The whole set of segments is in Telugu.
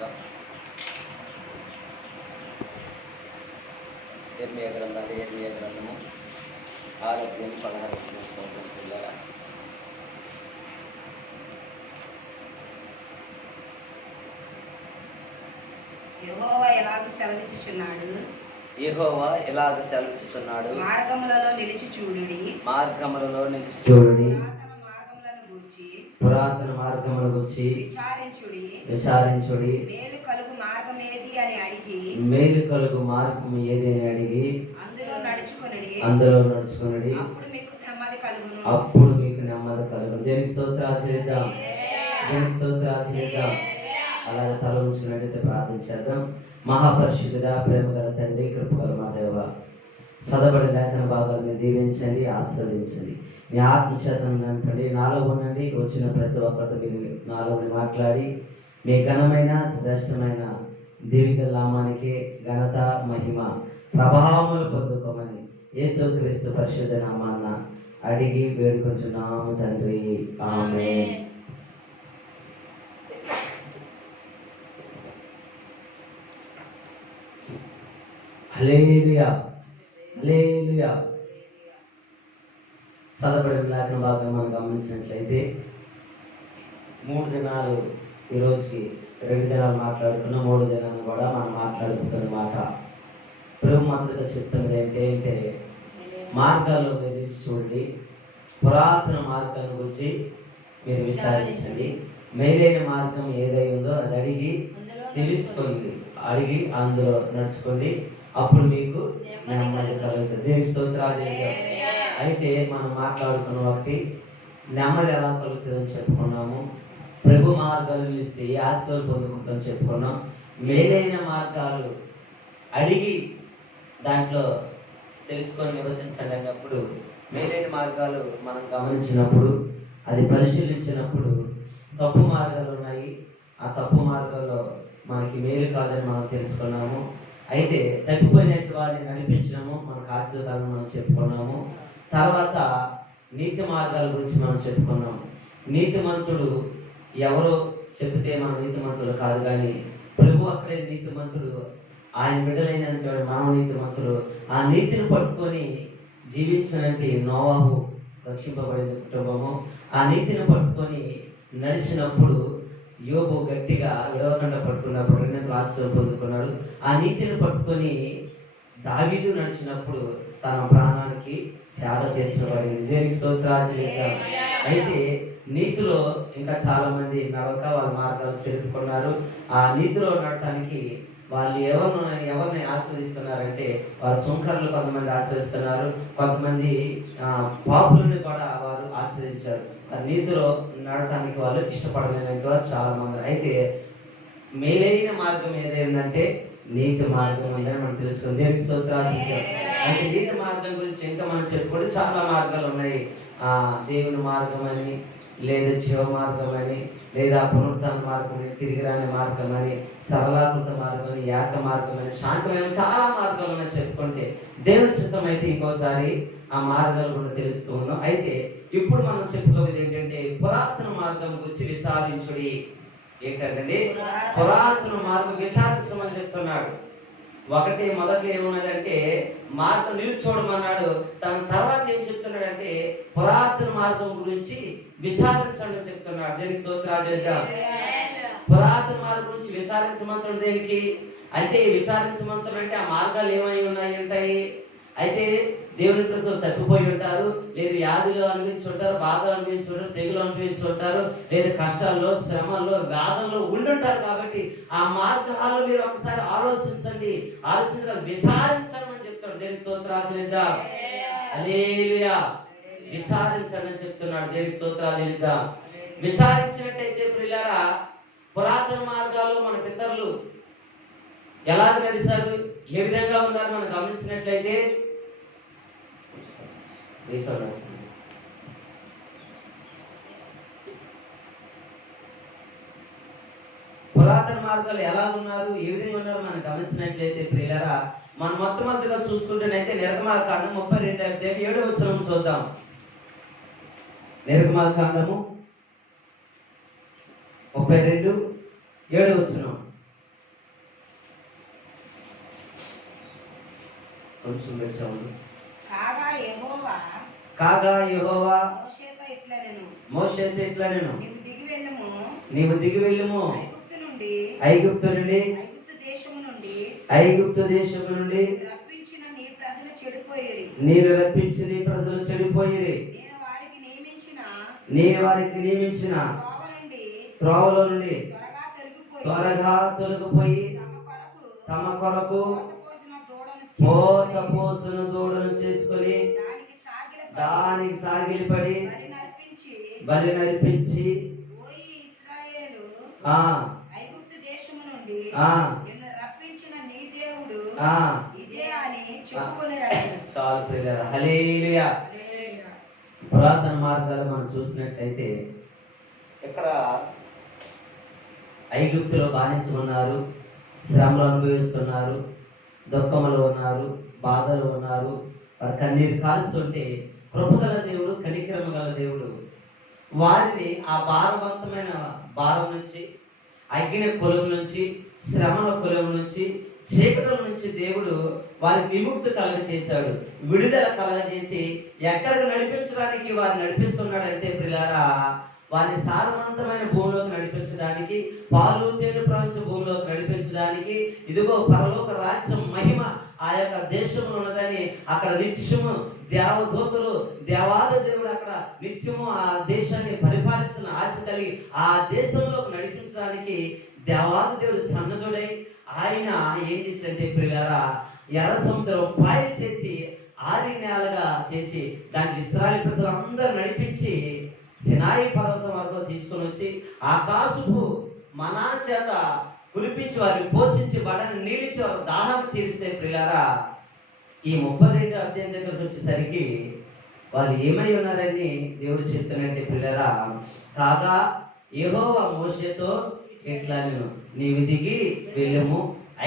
చూద్దాం. ఇర్మియా గ్రంథము 6:16 పిల్లరా. యెహోవా ఎలాగ సెలవిచ్చుచున్నాడు, మార్గములలో నిలిచి చూడుడి, పురాతన మార్గముల గురించి విచారించుడి, మేలు కలుగు మార్గం ఏది అని అడిగి అందులో నడుచుకొనుడి, అప్పుడు మీకు నెమ్మది కలుగును. దేవునికి స్తోత్రాలు చెల్లిద్దాం. అలాగే తల ఉంచినట్టయితే ప్రార్థన చేద్దాం. మహాపరిశుద్ధుడా, ప్రేమ గల తండ్రి, కృపగల మా దేవ, చదవబడి లేఖన భాగాలను దీవించండి, ఆస్వాదించండి. నీ ఆత్మచేతను నింపండి, నాలో ఉండండి. వచ్చిన ప్రతి ఒక్కరితో మీరు నాలో మాట్లాడి మీ ఘనమైన శ్రేష్టమైన దీవిక నామానికి ఘనత, మహిమ, ప్రభావములు పొందుకోమని యేసుక్రీస్తు పరిశుద్ధ నామాన అడిగి వేడుకుంటున్నాము తండ్రి, ఆమేన్. హల్లెలూయా, హల్లెలూయా. చదవబడిన లేఖన భాగం మనం గమనించినట్లయితే 3 దినాలు, ఈరోజుకి 2 దినాలు మాట్లాడుకున్నాం. 3 దినాలు కూడా మనం మాట్లాడుకుంటున్న మాట ప్రభు మనతో చెప్తున్నది ఏంటంటే మార్గాల్లో ఎదిరించి చూడండి, పురాతన మార్గాల గురించి మీరు విచారించండి, మేలైన మార్గం ఏదై ఉందో అది అడిగి తెలుసుకోండి, అడిగి అందులో నడుచుకోండి, అప్పుడు మీకు నెమ్మది కలుగుతుంది. దేవుని స్తోత్రాలు. అయితే మనం మాట్లాడుకున్న ఒకటి నెమ్మది ఎలా కలుగుతుందని చెప్పుకున్నాము. ప్రభు మార్గాలు నిలిస్తే ఏ ఆశలు పొందుకుంటామని చెప్పుకున్నాం. మేలైన మార్గాలు అడిగి దాంట్లో తెలుసుకొని నివసించండి అన్నప్పుడు, మేలైన మార్గాలు మనం గమనించినప్పుడు, అది పరిశీలించినప్పుడు తప్పు మార్గాలు ఉన్నాయి. ఆ తప్పు మార్గాల్లో మనకి మేలు కాదని మనం తెలుసుకున్నాము. అయితే తప్పిపోయినట్టు వారిని నడిపించడము మనకు ఆశీర్వాదాలను మనం చెప్పుకున్నాము. తర్వాత నీతి మార్గాల గురించి మనం చెప్పుకున్నాము. నీతిమంతుడు ఎవరో చెబితే మన నీతిమంతుడు కాదు, కానీ ప్రభు అక్కడే నీతిమంతుడు, ఆయన బిడ్డలైనంత మనం నీతిమంతుడు. ఆ నీతిని పట్టుకొని జీవించినట్టు నోవాహు రక్షింపబడిన కుటుంబము ఆ నీతిని పట్టుకొని నడిచినప్పుడు యోబు గట్టిగా విడవకుండా పట్టుకున్నప్పుడు 2 ఆశీర్వాదాలు పొందుకున్నాడు. ఆ నీతిని పట్టుకొని దావీదు నడిచినప్పుడు తన ప్రాణానికి సేద తీర్చబడింది. దేవునికి స్తోత్రాలు. అయితే నీతిలో ఇంకా చాలా మంది నడవక వాళ్ళ మార్గాలు చెరుపుకున్నారు. ఆ నీతిలో నడటానికి వాళ్ళు ఎవరిని ఆశ్రయిస్తున్నారంటే వారు సుంకర్లు కొంతమంది ఆశ్రయిస్తున్నారు, కొంతమంది పాపులను కూడా వారు ఆశ్రయించారు. ఆ నీతిలో నడటానికి వాళ్ళు ఇష్టపడలేని వారు చాలా మంది. అయితే మేలైన మార్గం ఏదైందంటే నీతి మార్గం ఉందని మనం తెలుసుకుంది. దేవునికి స్తోత్రాలు. అయితే నీతి మార్గం గురించి ఇంకా మనం చెప్పుకుంటే చాలా మార్గాలు ఉన్నాయి. దేవుని మార్గం అని, లేదా జీవ మార్గం అని, లేదా పునరుత్థాన మార్గం అని, తిరిగి రాని మార్గం అని, సరళాకృత మార్గం అని, ఏక మార్గం అని, శాంతమైన చాలా మార్గాలు ఉన్నాయి చెప్పుకుంటే. దేవుని చిత్తం అయితే ఇంకోసారి ఆ మార్గాలు కూడా తెలుస్తూ ఉన్నాం. అయితే ఇప్పుడు మనం చెప్పుకోవేది ఏంటంటే పురాతన మార్గం గురించి విచారించుడి. ఏంటంటే పురాతన మార్గం విచారించమని చెప్తున్నాడు. మొదటి ఏమున్నదంటే మార్గం నిలుచోడమన్నాడు. దాని తర్వాత ఏం చెప్తున్నాడంటే పురాతన మార్గం గురించి విచారించండి చెప్తున్నాడు. దేనికి స్తోత్రాలు చేద్దాం. పురాతన మార్గం గురించి విచారించమంటాడు. దేనికి అంటే విచారించమంటాడు అంటే ఆ మార్గాలు ఏమై ఉన్నాయి అంటాయి. అయితే దేవుని ప్రజలు తప్పిపోయి ఉంటారు, లేదు వ్యాధులు అనుభవించి ఉంటారు, బాధలు అనుభవించి ఉంటారు, తెగులు అనుభవించి ఉంటారు, లేదా కష్టాల్లో, శ్రమల్లో, వ్యాధుల్లో ఉండుంటారు. కాబట్టి ఆ మార్గాల్లో మీరు ఒకసారి ఆలోచించండి, విచారించండి అని చెప్తాడు. దేవునికి స్తోత్రాలు చేద్దాం. హల్లెలూయా. విచారించండి అని చెప్తున్నాడు. దేవునికి స్తోత్రాలు చేద్దాం. విచారించినట్టయితే ప్రియులారా, పురాతన మార్గాలు మన పితరులు ఎలా నడిచారు, ఏ విధంగా ఉన్నారు మనం గమనించినట్లయితే పురాతన మార్గాలు ఎలా ఉన్నారు, ఏ విధంగా ఉన్నారు మనం గమనించినట్లయితే ప్రియులారా, మనం మొట్టమొదటిగా చూసుకుంటేనైతే నిర్గమాకాండం 32వ అధ్యాయం 7వ వచనం చూద్దాం. నిర్గమాకాండము 32 7వ వచనం. కొంచెం పెట్టాము. కాగా యెహోవా కాగా యెహోవా మోషేతో ఇట్లా నేను మోషేతో ఇట్లా నేను నీవు దిగి వెళ్ళుము ఐగుప్తు నుండి ఐగుప్తు దేశము నుండి రప్పించిన నీ ప్రజలు చెడిపోయిరి. నేను రప్పించి నీ ప్రజలు చెడిపోయిరి. నేను వారికి నియమించిన త్రోవలో నుండి త్వరగా తొలగిపోయి తమ కొరకు పోత పోసిన దూడను చేసుకొని దానికి సాగిలిపడి బలి నర్పించి ఐగుప్తు దేశము నుండి రప్పించిన నీ దేవుడు ఇదే అని చెప్పుకొని చాలు ప్రియులారా. హల్లెలూయా. పురాతన మార్గాలు మనం చూసినట్లయితే ఇక్కడ ఐగుప్తులో బానిస ఉన్నారు, శ్రమలు అనుభవిస్తున్నారు, దుఃఖములు ఉన్నారు, బాధలు ఉన్నారు, వారి కన్నీరు కాలుస్తుంటే కృపగల దేవుడు, కనికరము గల దేవుడు వారిని ఆ భారవంతమైన భారం నుంచి, అగ్ని పొలం నుంచి, శ్రమల పొలం నుంచి, చీకటి నుంచి దేవుడు వారికి విముక్తి కలగజేశాడు, విడుదల కలగజేసి ఎక్కడికి నడిపించడానికి వారిని నడిపిస్తున్నాడంటే ప్రియులారా, వారిని సారవంతమైన భూమిలోకి నడిపించడానికి, పాలు తేనె ప్రపంచ భూమిలోకి నడిపించడానికి, ఇదిగో పరలోక రాజ్యం మహిమ ఆ యొక్క దేశంలో ఉన్నదని అక్కడ నిత్యము దేవదూతలు దేవాది దేవుడు అక్కడ నిత్యము ఆ దేశాన్ని పరిపాలించిన ఆశ కలిగి ఆ దేశంలోకి నడిపించడానికి దేవాది దేవుడు సన్నదుడై ఆయన ఏం చేశాడంటే ప్రియులారా, ఎర్ర సముద్రం పాయ చేసి 6 నెలలుగా చేసి దానికి ఇశ్రాయేలు ప్రజలందరూ నడిపించి సినాయి పర్వతం వరకు తీసుకొని వచ్చి ఆకాశపు మనాన చేత కురిపించి వారిని పోషించి వారిని నీళ్ళించి వారి దాహం తీరిస్తే ప్రియులారా, ఈ 32 అధ్యాయం దగ్గరకు వచ్చేసరికి వాళ్ళు ఏమై ఉన్నారని దేవుడు చెప్తున్నట్టే ప్రియులారా, కాగా యెహోవా మోషేతో ఇట్లా నేను నీవు దిగి వెళ్ళము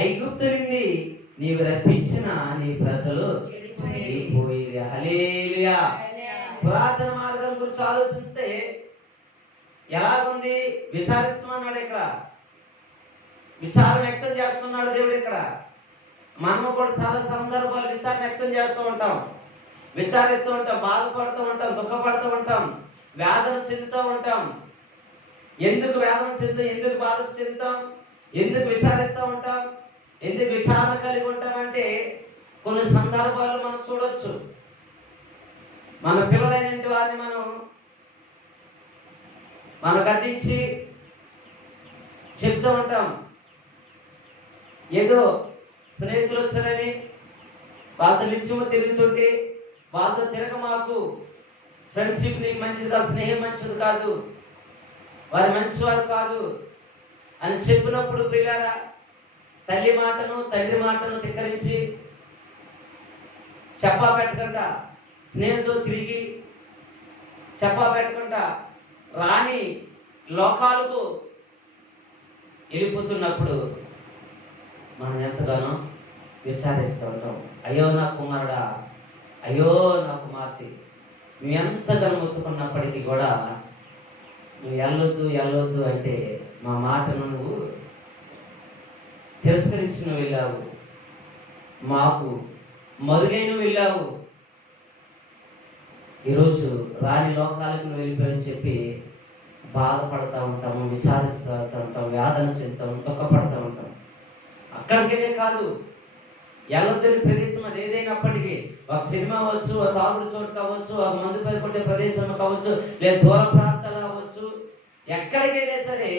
ఐగుప్తు నుండి నీవు రప్పించిన నీ ప్రజలు చెడిపోయిరి. హల్లెలూయా. పురాతన మార్గం గురించి ఆలోచిస్తే ఎలాగుంది విచారించమన్నాడు. ఇక్కడ విచారం వ్యక్తం చేస్తున్నాడు దేవుడు. ఇక్కడ మనము కూడా చాలా సందర్భాలు విచారణ వ్యక్తం చేస్తూ ఉంటాం, విచారిస్తూ ఉంటాం, బాధపడుతూ ఉంటాం, దుఃఖపడుతూ ఉంటాం, వేదన చెందుతూ ఉంటాం. ఎందుకు వేదన చెందుతాం, ఎందుకు బాధకు చెందుతాం, ఎందుకు విచారిస్తూ ఉంటాం, ఎందుకు విచారణ కలిగి ఉంటామంటే కొన్ని సందర్భాలు మనం చూడొచ్చు. మన పిల్లలైన వారిని మనం గద్దించి చెప్తూ ఉంటాం, ఏదో స్నేహితులు వచ్చారని వాళ్ళతో నిత్యము తిరుగుతుంటే వాళ్ళతో తిరగమాకు, ఫ్రెండ్షిప్ నీకు మంచిది కాదు, స్నేహం మంచిది కాదు, వారి మంచివారు కాదు అని చెప్పినప్పుడు ప్రియులారా, తల్లి మాటను తండ్రి మాటను ధిక్కరించి చెప్పా పెట్టకుండా స్నేహితులతో తిరిగి చెప్పా పెట్టకుండా రాని లోకాలకు వెళ్ళిపోతున్నప్పుడు మనం ఎంతగానో విచారిస్తూ ఉంటాం. అయ్యో నా కుమారుడా, అయ్యో నా కుమార్తె, నువ్వు ఎంతగానో మొత్తుకున్నప్పటికీ కూడా నువ్వు వెళ్ళొద్దు అంటే మా మాటను నువ్వు తిరస్కరించిన వెళ్ళావు, మాకు మరుగైన వెళ్ళావు. ఈరోజు రాని లోకాలకు నువ్వు వెళ్ళిపోయని చెప్పి బాధపడుతూ ఉంటాము, విచారిస్తూ ఉంటాం, వేదన చెందుతాం, దుఃఖపడుతూ ఉంటాం. అక్కడికే కాదు, వెళ్ళొద్దని ప్రదేశం అది ఏదైనప్పటికీ, ఒక సినిమా అవ్వచ్చు, ఒక తాగుడు చోటు కావచ్చు, ఒక మందు పేర్కొంటే ప్రదేశం కావచ్చు, లేదా దూర ప్రాంతాలు అవ్వచ్చు, ఎక్కడికైనా సరే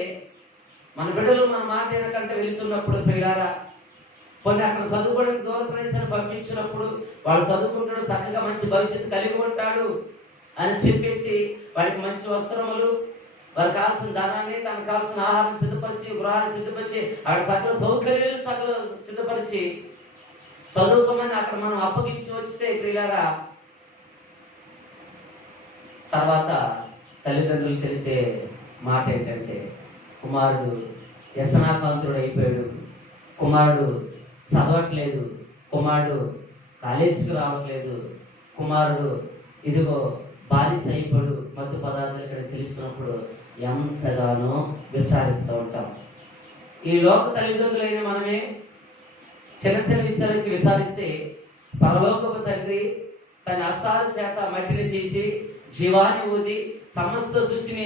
మన బిడ్డలు మన మాట వెనకంటే వెళుతున్నప్పుడు ప్రియులారా, కొన్ని అక్కడ చదువుకోవడానికి దూర ప్రదేశాన్ని పంపించినప్పుడు వాళ్ళు చదువుకుంటాడు, చక్కగా మంచి భవిష్యత్తు కలిగి ఉంటాడు అని చెప్పేసి వాడికి మంచి వస్త్రములు, వారికి కావాల్సిన ధనాన్ని, తనకు కావాల్సిన ఆహారం సిద్ధపరిచి, గృహాన్ని సిద్ధపరిచి, అక్కడ సకల సౌకర్యాలు సిద్ధపరిచి చదువుకోమని అక్కడ మనం అప్పగించి వస్తే ప్రియులారా, తర్వాత తల్లిదండ్రులు తెలిసే మాట ఏంటంటే కుమారుడు వ్యసనాకాంతుడు అయిపోయాడు, కుమారుడు చదవట్లేదు, కుమారుడు కాలేజీకి రావట్లేదు, కుమారుడు ఇదిగో బానిస అయిపోయాడు, మత్తు పదార్థాలు ఇక్కడ తెలుస్తున్నప్పుడు ఎంతగానో విచారిస్తూ ఉంటాం. ఈ లోక తల్లిదండ్రులైన మనమే చిన్న చిన్న విషయాలకి విచారిస్తే పరలోకపు తండ్రి తన హస్తాల చేత మట్టిని తీసి జీవాన్ని ఊది సమస్త సృష్టిని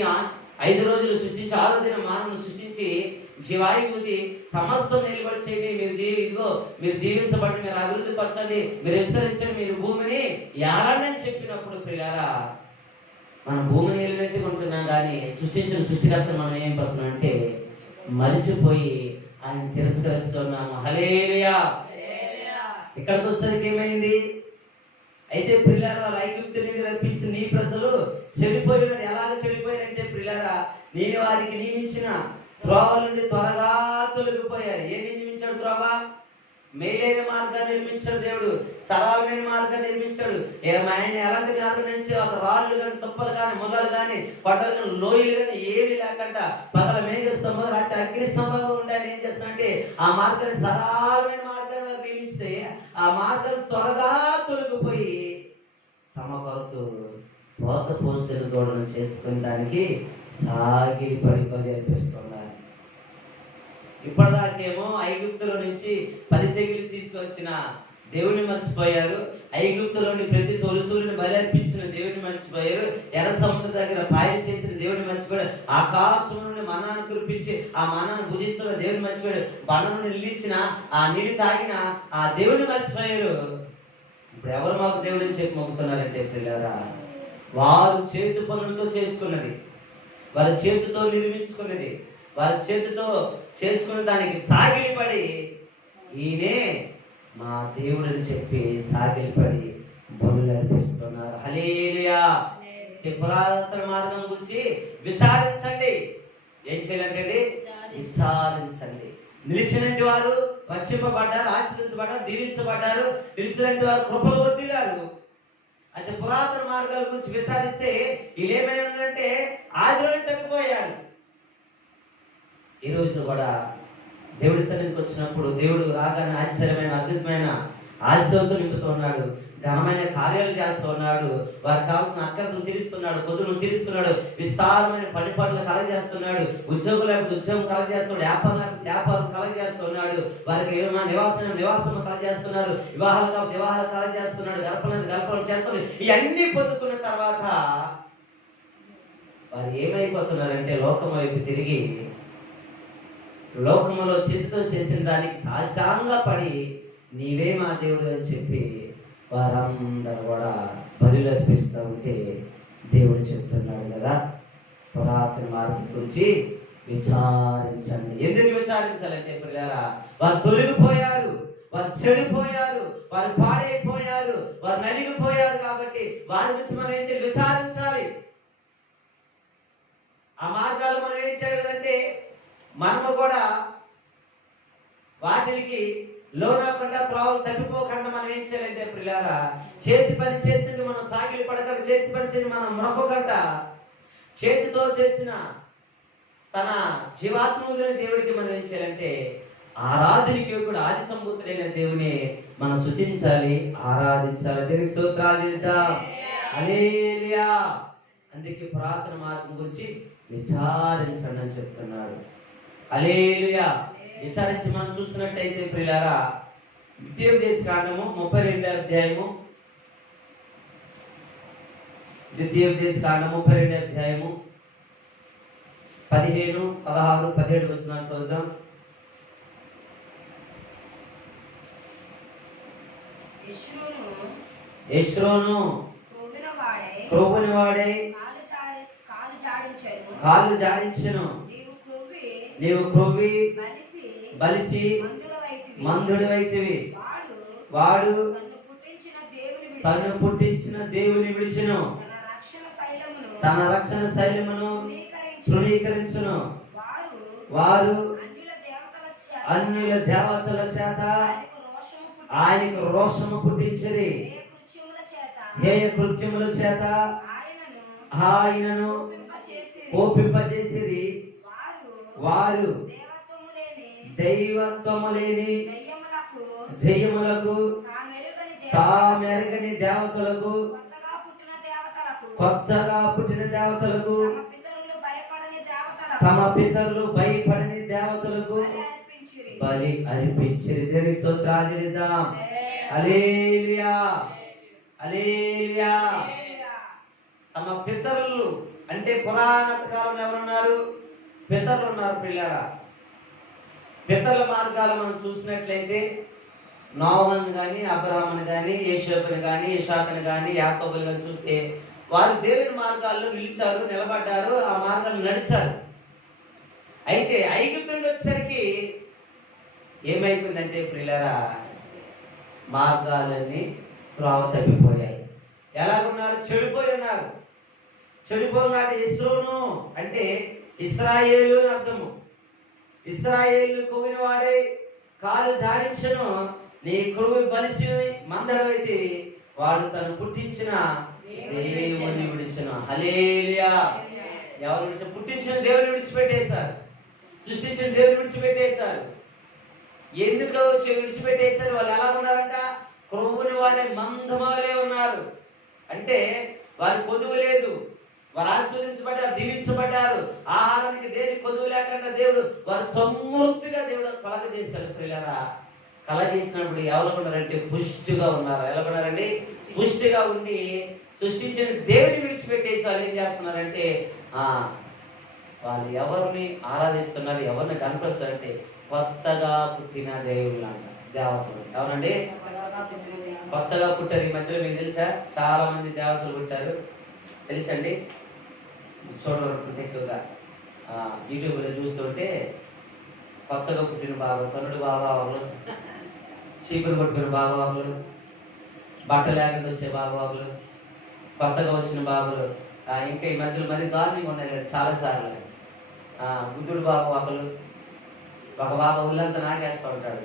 5 రోజులు సృష్టించి 6వ దినం మానవుని సృష్టించి జీవాన్ని ఊది సమస్తం నిలబడి చేయండి, మీరు దీవించబడి, మీరు అభివృద్ధి పరచండి, మీరు విస్తరించండి, మీరు భూమిని ఏలాంటి అని చెప్పినప్పుడు ప్రియారా మనం భూమిని ఏలినట్టు ఉంటున్నాం, కానీ సృష్టించిన సృష్టికర్తను మనం ఏం పడుతున్నాం అంటే మరిచిపోయి ఆయన తిరస్కరిస్తున్నాము. హల్లెలూయా. ఇక్కడికి వచ్చేసరికి ఏమైంది? అయితే ప్రియులారా, వాళ్ళు ఐగుప్తు నుండి రప్పించిన నీ ప్రజలు చెడిపోయినారు. ఎలాగ చెడిపోయారంటే ప్రియులారా, నేను వారికి నియమించిన త్రోవ నుండి త్వరగా తొలగిపోయారు. ఏం నియమించాడు? త్రోవ, మేలైన మార్గాన్ని నిర్మించాడు దేవుడు, సరళమైన మార్గాన్ని నిర్మించాడు. ఆయన ఎలాంటి మార్గం నుంచి ఒక రాళ్ళు కానీ, తుప్పలు కానీ, మొదలు కానీ, కొండలు కానీ, లోయలు కానీ ఏమీ లేకుండా పగల మేఘ స్తంభం, రాత్రి అగ్ని స్తంభంగా ఉండాలని ఏం చేస్తానంటే ఆ మార్గాన్ని సరళమైన మార్గాన్ని నిర్మిస్తే ఆ మార్గం త్వరగా తొలగిపోయి తమ కొరకు పోత పోసిన గోడను చేసుకునే దానికి సాగి జరిపిస్తున్నారు. ఇప్పటిదాకేమో ఐగుప్తులో నుంచి 10 తెగులు తీసుకొచ్చిన దేవుని మర్చిపోయారు. ఐగుప్తులోని ప్రతి తొలుసూరిని బలి అర్పించిన దేవుని మర్చిపోయారు. ఎర్ర సముద్రం దగ్గర పాయలు చేసిన దేవుని మర్చిపోయారు. ఆకాశం నుండి మన్నాను కురిపించి ఆ మన్నాను భుజిస్తున్న దేవుని మర్చిపోయాడు. బండ నుండి నిలిచిన ఆ నీళ్ళు తాగిన ఆ దేవుని మర్చిపోయారు. ఇప్పుడు ఎవరు మాకు దేవుడిని చెప్పి మొక్కుతున్నారంటే పిల్లరా, వారు చేతి పనులతో చేసుకున్నది, వాళ్ళ చేతితో నిర్మించుకున్నది, వాళ్ళ చేతితో చేసుకున్న దానికి సాగిలిపడి ఈయనే మా దేవుడిని చెప్పి సాగిలిపడి బలులు అర్పిస్తున్నారు. హల్లెలూయా. పురాతన మార్గం గురించి విచారించండి. ఏం చేయాలంటే విచారించండి. నిలిచినట్టు వారు రక్షింపబడ్డారు, ఆశీర్వించబడ్డారు, దీవించబడ్డారు. నిలిచినట్టు వారు కృపలు వదిలారు. అయితే పురాతన మార్గాల గురించి విచారిస్తే వీళ్ళేమైందంటే ఆదిలోనే తప్పిపోయారు. ఈ రోజు కూడా దేవుడి సన్నిధికి వచ్చినప్పుడు దేవుడు రాగానే ఆశ్చర్యమైన, అద్భుతమైన ఆశీర్వాదంతో నింపుతూ ఉన్నాడు, ఘనమైన కార్యాలు చేస్తూ ఉన్నాడు, వారికి కావాల్సిన అక్కర్లను తీరుస్తున్నాడు, కొద్దులను తీరుస్తున్నాడు, విస్తారమైన పనిపాట్లు కలగజేస్తున్నాడు, ఉద్యోగం లేకపోతే ఉద్యోగం కలగజేస్తున్నాడు, వ్యాపారం లేకపోతే వ్యాపారం కలగజేస్తున్నాడు, వారికి నివాసం కలగజేస్తున్నారు, వివాహాలు కాబట్టి వివాహాలు కలగజేస్తున్నాడు, గర్భం చేస్తున్నాడు. ఇవన్నీ పొందుకున్న తర్వాత వారు ఏమైపోతున్నారంటే లోకం వైపు తిరిగి లోకములో చేతితో చేసిన దానికి సాష్టాంగ పడి నీవే మా దేవుడు అని చెప్పి వారందరూ కూడా బలులు అర్పిస్తూ ఉంటే దేవుడు చెప్తున్నాడు కదా, పురాతన మార్గం గురించి విచారించండి. ఎందుకు విచారించాలంటే పిల్లరా, వారు తొలగిపోయారు, వారు చెడిపోయారు, వారు పాడైపోయారు, వారు నలిగిపోయారు. కాబట్టి వారి గురించి మనం ఏం చేయాలి? విచారించాలి. ఆ మార్గాలు మనం ఏం చేయాలంటే మనము కూడా వాటికి లోనకుండా త్రోవలు తప్పిపోకుండా మనం ఏం చేయాలంటే పిల్లారా, చేతి పని చేసినట్టు మనం సాగిలి పడకుండా, చేతి పని చేసి మనం మొక్కకుండా, చేతితో చేసిన తన జీవాత్మూలైన దేవుడికి మనం ఏం చేయాలంటే ఆరాధనకి కూడా ఆది సంభూతుడైన దేవుని మనం స్తుతించాలి, ఆరాధించాలి. దేవునికి స్తోత్రాలు చేద్దాం. హల్లెలూయా. అందుకే పురాతన మార్గం గురించి విచారించండి అని చెప్తున్నాడు. హల్లెలూయా. విచారించి మనం చూసినట్టయితే ప్రియులారా, ద్వితీయోపదేశకాండము 32వ అధ్యాయము, ద్వితీయోపదేశకాండము 32వ అధ్యాయము 15, 16, 17 వచనాలు చదువుదాం. యెష్రోను క్రొవ్వుని వాడే కాళ్ళు జాడించెను. నీవు క్రొవ్వి బలిసి మందుడివైతివి. వాడు తను పుట్టించిన దేవుని విడిచెను, తన రక్షణ శైలమును తృణీకరించును. వారు అన్యుల దేవతల చేత ఆయనకు రోషము పుట్టించిరి, హేయ కృత్యముల చేత ఆయనను కోపింపజేసిరి. వారు దైవత్వము లేని దెయ్యములకు, తామెరగని దేవతలకు, కొత్తగా పుట్టిన దేవతలకు, తమ పితరులు భయపడని దేవతలకు బలి అర్పించిరి. దేవుని స్తోత్రాలు చేద్దాం. హల్లెలూయా, హల్లెలూయా. తమ పితరులు అంటే పురాణత కాలంలో ఎవరున్నారు? పితరులు ఉన్నారు పిల్లరా. పితరుల మార్గాలు మనం చూసినట్లయితే నోవహును కానీ, అబ్రహామును కానీ, యోసేపును కానీ, ఇస్సాకును కానీ, యాకోబును కానీ చూస్తే వారు దేవుని మార్గాల్లో నిలిచారు, నిలబడ్డారు, ఆ మార్గాలు నడిచారు. అయితే ఐగుప్తు నుండి వచ్చేసరికి ఏమైపోయిందంటే ప్రియులారా, మార్గాలన్నీ త్రోవ తప్పిపోయాయి. ఎలాగున్నారు? చెడిపోయి ఉన్నారు. చెడిపోయినాడు. ఇస్రోను అంటే ఇశ్రాయేలు అని అర్థము. ఇశ్రాయేలు కొవ్విన వాడే కాలు జాడించను, నీ కొవ్వు బలిసి మందడమైతే వాడు తను పుట్టించిన దేవుని విడిచిన. హల్లెలూయా. ఎవరు విడిచి? పుట్టించిన దేవుని విడిచిపెట్టేశారు, సృష్టించిన దేవుని విడిచిపెట్టేశారు. ఎందుకు విడిచిపెట్టేశారు? వాళ్ళు ఎలా ఉన్నారంట? క్రొవ్వుని వారి మందమాలే ఉన్నారు. అంటే వారి కొదువు లేదు, వారు ఆశీర్వదించబడ్డారు, దీవించబడ్డారు. ఆహారానికి దేని కొదువు లేకుండా దేవుడు వారు సమృద్ధిగా దేవుడు కలగజేశాడు. పిల్లరా, కలగజేసినప్పుడు ఎవరు ఉన్నారంటే పుష్టిగా ఉన్నారు. ఎలా ఉన్నారండి? పుష్టిగా ఉండి సృష్టించిన దేవుని విడిచిపెట్టేసి వాళ్ళు ఏం చేస్తున్నారంటే వాళ్ళు ఎవరిని ఆరాధిస్తున్నారు, ఎవరిని కనిపిస్తారంటే కొత్తగా పుట్టిన దేవుళ్ళు అంట, దేవతలు. ఎవరండి? కొత్తగా పుట్టారు. ఈ మధ్యలో మీకు తెలుసా చాలా మంది దేవతలు పుట్టారు, తెలుసండి? చూడకుంటే ఎక్కువగా యూట్యూబ్లో చూస్తుంటే కొత్తగా పుట్టిన బాబా, తనుడు బాబాలు, చీపురు కొట్టుకున్న బాబాలు, బట్టలు లేకుండా వచ్చే బాబాలు, కొత్తగా వచ్చిన బాబులు, ఇంకా ఈ మధ్యలో మరి దారుణంగా ఉన్నాయి చాలా సార్లు. బుద్ధుడు బాబు ఒకరు, ఒక బాబు ఊళ్ళంతా నాకేస్తూ ఉంటాడు,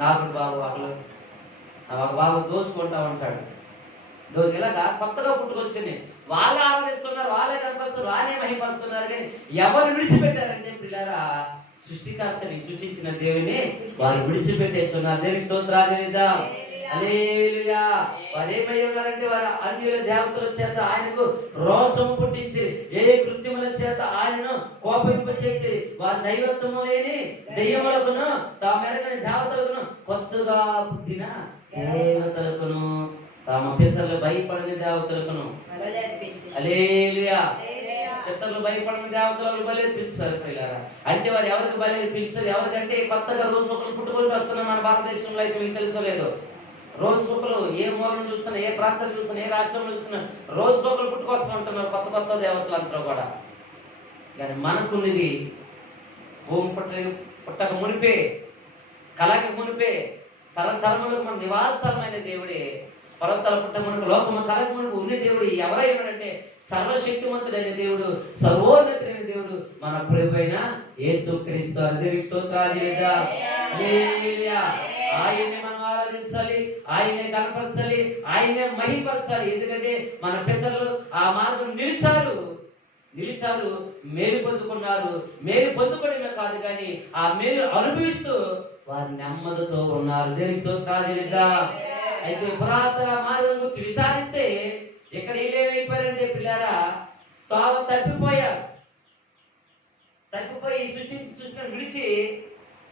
నాకుడు బాబు ఒకరు, ఒక బాబు దోచుకుంటా ఉంటాడు. ఇలాగా కొత్తగా పుట్టుకొచ్చింది. వాళ్ళే ఆరాధిస్తున్నారు, వాళ్ళే కనిపిస్తున్నారు, వాళ్ళే మహిమపరుస్తున్నారు. కానీ ఎవరు విడిచిపెట్టారంటే పిల్లరా, సృష్టికర్తని సృష్టించిన దేవుని వారు విడిచిపెట్టేస్తున్నారు. దేవునికి స్తోత్రాలు చేద్దాం. హల్లెలూయా. వారు ఏమై ఉన్నారంటే వారు అన్యుల దేవతల చేత ఆయనకు రోషం పుట్టించి, ఏ కృత్యముల చేత ఆయనను కోపింపచేసి, వారి దైవత్వము లేని దెయ్యములకును తామెరగని దేవతలకును కొత్తగా పుట్టిన దేవతలకును తమ పితరులు భయపడిన దేవతలకును. హల్లెలూయా. పితరులు భయపడిన దేవతలకు బలి అర్పించారు పిల్లరా. అంటే వారు ఎవరికి బలి అర్పించారు? ఎవరికంటే కొత్తగా రోజు ఒకరు పుట్టుకొని వస్తున్నారు. మన భారతదేశంలో అయితే మీకు తెలుసో లేదో, రోజు ఒకరు ఏ మూలను చూస్తున్నా, ఏ ప్రాంతం చూస్తున్నా, ఏ రాష్ట్రంలో చూస్తున్నా రోజు ఒకరు పుట్టుకొస్తూ ఉంటున్నారు కొత్త కొత్త దేవతలు అంతా కూడా. కానీ మనకున్నది భూమి పుట్టక మునిపే, కలకి మునిపే, తరతరములకు మన నివాసమైన దేవుడే. పర్వతాల పుట్ట మనకు లోకము కలక మనకు ఉన్న దేవుడు ఎవరై ఉన్నాడంటే సర్వశక్తివంతుడైన దేవుడు, సర్వోన్నతుడైన దేవుడు, మన ప్రభువైన యేసుక్రీస్తు. దేవునికి స్తోత్రాలు చేద్దాం. హల్లెలూయా. ఆయన్ని మనం ఆరాధించాలి, ఆయనే కనపరచాలి, ఆయనే మహిమపరచాలి. ఎందుకంటే మన పితరులు ఆ మార్గం నిలిచారు, మేలు పొందుకున్నారు. మేలు పొందుకోవడమే కాదు కానీ ఆ మేలు అనుభవిస్తూ వారు నెమ్మదితో ఉన్నారు. దేవునికి స్తోత్రాలు చేద్దాం. అయితే పురాతన మార్గం గురించి విచారిస్తే ఇక్కడ ఏమేమైపోయారంటే పిల్లారా, తావ తప్పిపోయి చూసిన విడిచి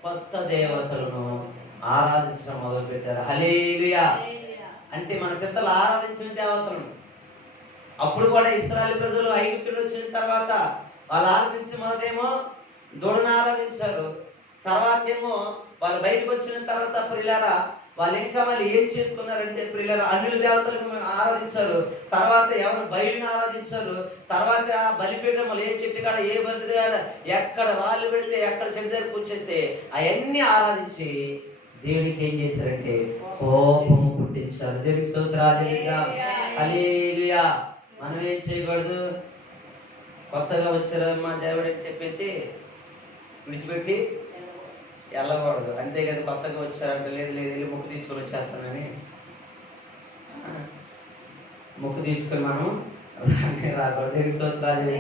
కొత్త దేవతలను ఆరాధించడం మొదలు పెట్టారు. హల్లెలూయా. అంటే మన పితరులు ఆరాధించిన దేవతలను. అప్పుడు కూడా ఇశ్రాయేలు ప్రజలు ఐగుప్తు వచ్చిన తర్వాత వాళ్ళు ఆరాధించి మొదటేమో దూడను ఆరాధించారు. తర్వాత ఏమో వాళ్ళు బయటకు వచ్చిన తర్వాత పిల్లారా వాళ్ళు ఇంకా వాళ్ళు ఏం చేసుకున్నారంటే పిల్లలు అన్యుల దేవతలకు ఆరాధించారు. తర్వాత ఎవరు బయలుని ఆరాధించారు. తర్వాత బలిపీఠములు ఏ చెట్టు కాడ ఏ బలి కాడ ఎక్కడ రాళ్ళు పెడితే ఎక్కడ చెట్టు దగ్గర కూర్చేస్తే అవన్నీ ఆరాధించి దేవునికి ఏం చేశారంటే కోపము పుట్టించారు. దేవునికి స్తోత్రాలు. హల్లెలూయా. మనం ఏం చేయకూడదు, కొత్తగా వచ్చారమ్మా దేవుడు అని చెప్పేసి విడిచిపెట్టి వెళ్ళకూడదు. అంతేకాదు కొత్తగా వచ్చారంటే లేదు వెళ్ళి మొక్కు తీర్చుకొని వచ్చేస్తానని మొక్కు తీర్చుకొని మనం రాకూడదు. స్తోత్రాలు.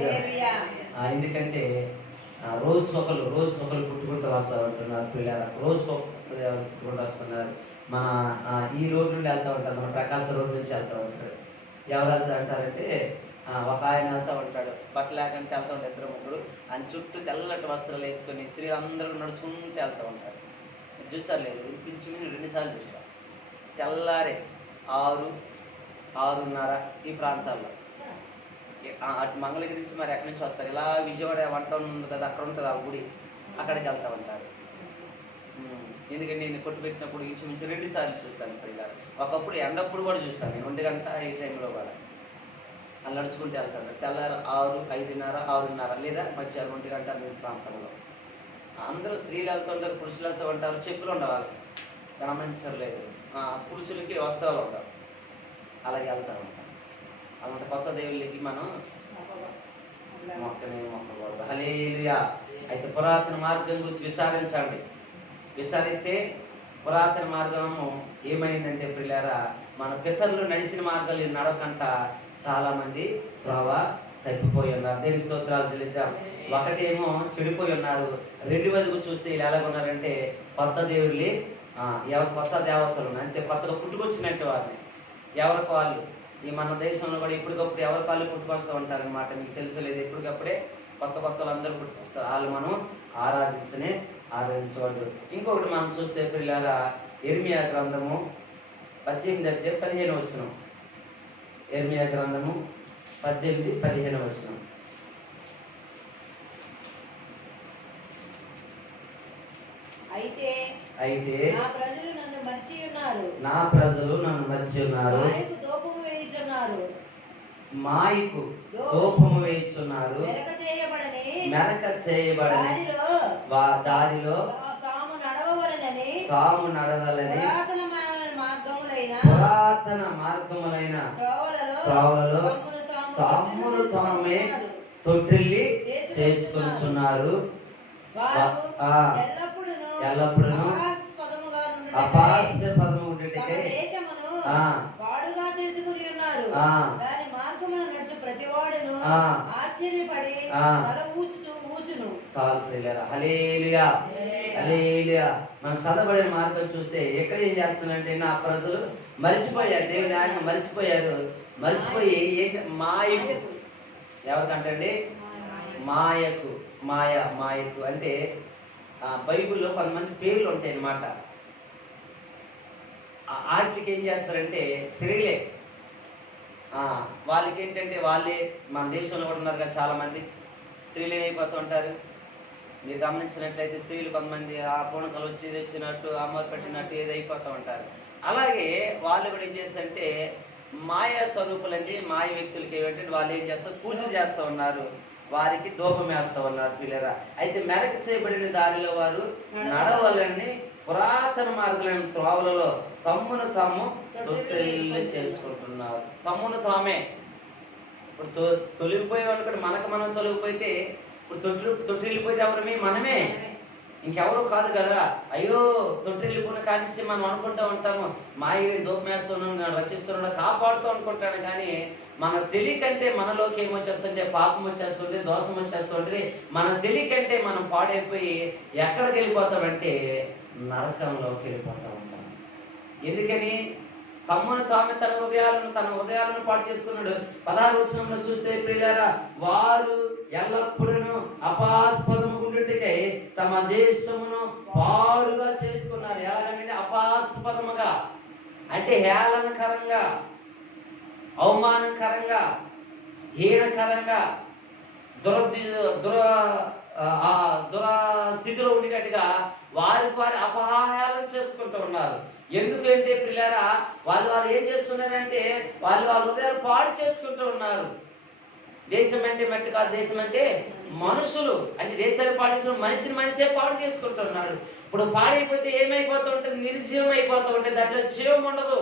ఎందుకంటే రోజు ఒకరు పుట్టుకుంటూ వస్తారు అంటున్నారు పిల్లలు, రోజు పుట్టుకుంటూ వస్తున్నారు. మన ఈ రోడ్ నుండి వెళ్తూ ఉంటారు, మన ప్రకాశ రోడ్ నుంచి వెళ్తూ ఉంటారు. ఎవరు వెళ్తా అంటారంటే ఒక ఆయన వెళ్తూ ఉంటాడు, బట్టలు లేకంటే వెళ్తూ ఉంటాడు, ఇద్దరు ముగ్గురు. ఆయన చుట్టూ తెల్లటి వస్త్రాలు వేసుకొని స్త్రీలు అందరూ నడుచుకుంటూ వెళ్తూ ఉంటారు. చూసారు లేదు? ఇంచుమించు 2 సార్లు చూసాం. తెల్లారే 6, 6:30 ఈ ప్రాంతాల్లో. అటు మంగళగిరి నుంచి మరి ఎక్కడి నుంచి వస్తారు, ఇలా విజయవాడ 1 టౌన్ ఉంది కదా, అక్కడ ఉంటుంది ఆ గుడి, అక్కడికి వెళ్తా ఉంటారు. ఎందుకంటే నేను కొట్టు పెట్టినప్పుడు ఇంచుమించు 2 సార్లు చూశాను పిల్లలు. ఒకప్పుడు ఎండప్పుడు కూడా చూశాను నేను, 1 గంట ఈ టైంలో కూడా అలా నడుచుకుంటూ వెళ్తాను. తెల్లారు 6, 5:30, 6:30 లేదా మధ్యాహ్నం 1 గంట మీ ప్రాంతంలో అందరూ స్త్రీలు వెళ్తుంటారు, పురుషులు వెళ్తూ ఉంటారు. చెప్పులు ఉండవాలి, గమనించలేదు. పురుషులకి వస్త్రాలు ఉండవు, అలాగే వెళ్తూ ఉంటాం. అలాంటి కొత్త దేవుళ్ళకి మనం మొక్కకూడదు. హల్లెలూయా. అయితే పురాతన మార్గం గురించి విచారించండి. విచారిస్తే పురాతన మార్గము ఏమైందంటే ప్రియులారా, మన పితరులు నడిచిన మార్గాలు నడవకంట చాలా మంది త్రోవ తప్పిపోయి ఉన్నారు. దేవుని స్తోత్రాలు తెలుద్దాం. ఒకటేమో చెడిపోయి ఉన్నారు, రెండవదిగా చూస్తే ఇలా ఎలాగున్నారంటే కొత్త దేవుళ్ళి, ఎవరు కొత్త దేవతలు అంతే, కొత్తగా పుట్టుకొచ్చినట్టు వారిని ఎవరికి వాళ్ళు. ఈ మన దేశంలో కూడా ఇప్పటికప్పుడు ఎవరి కాళ్ళు పుట్టుకొస్తూ ఉంటారనమాట. మీకు తెలుసు లేదు, ఎప్పటికప్పుడే కొత్త కొత్తలు అందరూ పుట్టుకొస్తారు. వాళ్ళు మనం ఆరాధించవద్దు. ఇంకొకటి మనం చూస్తే పిల్లల ఇర్మియా గ్రంథము 18-15 ఇర్మియా గ్రంథము 18-15. అయితే నా ప్రజలు నన్ను మరిచి ఉన్నారు, మాయకు దూపము వేయుచున్నారు, మెరక చేయబడని దారిలో తాము నడవలని పురాతన మార్గములైన త్రోవలలో తామును తామే తొట్టిల్లి చేసుకొంచున్నారు. ఎల్లప్పుడూ అపాస్యపదము ఉండేటికై పాడుగా చేసుకుని ఉన్నారు. దాని మార్గమును నడిచి ప్రతివాడును ఆశ్చర్యపడి తల ఊచును. చాలు ప్రియులారా. హల్లెలూయా, హల్లెలూయా. మనం చదవబడే మార్గం చూస్తే ఎక్కడ ఏం చేస్తున్నారంటే నా ప్రజలు మర్చిపోయారు, దేవుని ఆయన మర్చిపోయారు. మర్చిపోయి మాయకు, ఎవరికంటండి మాయకు అంటే బైబిల్లో కొంతమంది పేర్లు ఉంటాయి అన్నమాట. వాటికి ఏం చేస్తారంటే స్త్రీలే, వాళ్ళకి ఏంటంటే వాళ్ళే మన దేశంలో కూడా ఉన్నారు కదా చాలా మంది స్త్రీలు ఏమైపోతూ ఉంటారు. మీరు గమనించినట్లయితే స్త్రీలు కొంతమంది ఆ పూనకలు వచ్చి తెచ్చినట్టు అమ్మరు పెట్టినట్టు ఏదైపోతూ ఉంటారు. అలాగే వాళ్ళు కూడా ఏం చేస్తారంటే మాయా స్వరూపులండి, మాయ వ్యక్తులకి ఏమిటంటే వాళ్ళు ఏం చేస్తారు, పూజలు చేస్తూ ఉన్నారు, వారికి ధూపం వేస్తూ ఉన్నారు పిల్లరా. అయితే మెరక చేయబడిన దారిలో వారు నడవాలని పురాతన మార్గాలైన త్రోవలలో తమ్మును తాము తొట్టిల్లు చేసుకుంటున్నారు. తమ్మును తామే. ఇప్పుడు తొలిగిపోయే వాళ్ళు కూడా మనం తొలగిపోతే ఇప్పుడు తొట్టిల్లిపోతే ఎవరమే, మనమే, ఇంకెవరూ కాదు కదా. అయ్యో తొట్టిల్లిపోయిన కానించి మనం అనుకుంటూ ఉంటాము, మాయని దూపమేస్తున్నాను, రచిస్తున్నాను, కాపాడుతూ అనుకుంటాను. కానీ మన తెలియకంటే మనలోకి ఏమొచ్చేస్తుంటే పాపం వచ్చేస్తుంది, దోషం వచ్చేస్తుంది. మన తెలియకంటే మనం పాడైపోయి ఎక్కడికి వెళ్ళిపోతామంటే నరకంలోకి వెళ్ళిపోతూ ఉంటాం. ఎందుకని? తమ్మును తామే తన హృదయాలను పాడు చేసుకున్నాడు. 16వ వచనంలో చూస్తే ప్రియులారా, వారు ఎల్లప్పుడూ అపాస్పదము గుండుటికై తమ దేశమును పాడుగా చేసుకున్నారు. ఎలాగంటే అపాస్పదముగా అంటే హేళనకరంగా, అవమానకరంగా, హీనకరంగా, దురస్థితిలో ఉండేటట్టుగా వారి అపహాయాలను చేసుకుంటూ ఉన్నారు. ఎందుకంటే పిల్లరా, వాళ్ళు ఏం చేస్తున్నారంటే వాళ్ళ హృదయాలు పాడు చేసుకుంటూ ఉన్నారు. దేశం అంటే మట్టి కాదు, దేశం అంటే మనుషులు. అంటే దేశాన్ని పాడు చేసుకుని మనిషే పాడు చేసుకుంటూ ఉన్నారు. ఇప్పుడు పాడైపోతే ఏమైపోతూ ఉంటుంది, నిర్జీవం అయిపోతూ ఉంటుంది. దాంట్లో జీవం ఉండదు.